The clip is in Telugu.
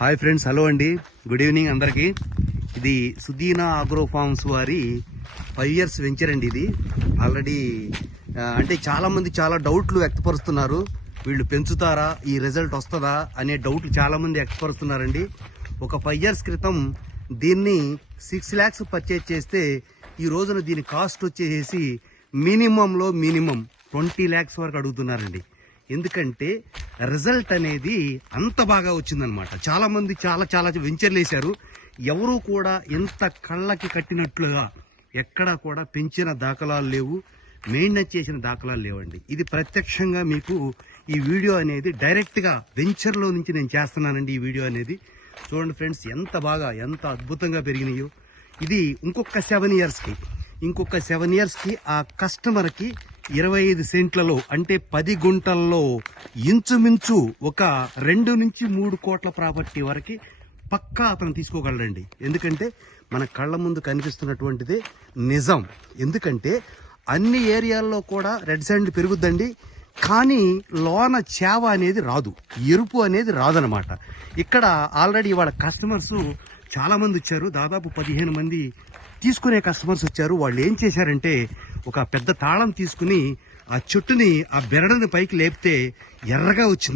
హాయ్ ఫ్రెండ్స్, హలో అండి, గుడ్ ఈవినింగ్ అందరికీ. ఇది సుదీనా ఆగ్రో ఫార్మ్స్ వారి 5 years వెంచర్ అండి. ఇది ఆల్రెడీ అంటే చాలా మంది చాలా డౌట్లు వ్యక్తపరుస్తున్నారు. వీళ్ళు పెంచుతారా, ఈ రిజల్ట్ వస్తుందా అనే డౌట్లు చాలా మంది వ్యక్తపరుస్తున్నారండి. ఒక 5 years క్రితం దీన్ని 6 lakhs పర్చేజ్ చేస్తే ఈ రోజున దీని కాస్ట్ వచ్చేసి మినిమంలో మినిమం 20 lakhs వరకు అడుగుతున్నారండి. ఎందుకంటే రిజల్ట్ అనేది అంత బాగా వచ్చిందనమాట. చాలా మంది చాలా వెంచర్లు వేశారు. ఎవరు కూడా ఎంత కళ్ళకి కట్టినట్లుగా ఎక్కడా కూడా పెంచిన దాఖలాలు లేవు, మెయింటెనెన్స్ చేసిన దాఖలాలు లేవండి. ఇది ప్రత్యక్షంగా మీకు ఈ వీడియో అనేది డైరెక్ట్గా వెంచర్లో నుంచి నేను చేస్తున్నానండి. ఈ వీడియో అనేది చూడండి ఫ్రెండ్స్, ఎంత అద్భుతంగా పెరిగినాయో. ఇది ఇంకొక 7 yearsకి ఆ కస్టమర్కి 25 సెంట్లలో అంటే 10 గుంటల్లో ఇంచుమించు ఒక 2 నుంచి 3 కోట్ల ప్రాపర్టీ వరకు పక్కా అతను తీసుకోగలడండి. ఎందుకంటే మన కళ్ళ ముందు కనిపిస్తున్నటువంటిదే నిజం. ఎందుకంటే అన్ని ఏరియాల్లో కూడా రెడ్ శాండ్ పెరుగుద్దండి, కానీ లోన చేవ అనేది రాదు, ఎరుపు అనేది రాదనమాట. ఇక్కడ ఆల్రెడీ వాళ్ళ కస్టమర్స్ చాలా మంది వచ్చారు. దాదాపు 15 మంది తీసుకునే కస్టమర్స్ వచ్చారు. వాళ్ళు ఏం చేశారంటే ఒక పెద్ద తాళం తీసుకుని ఆ చెట్టుని, ఆ బెరడుని పైకి లేపితే ఎర్రగా వచ్చింది.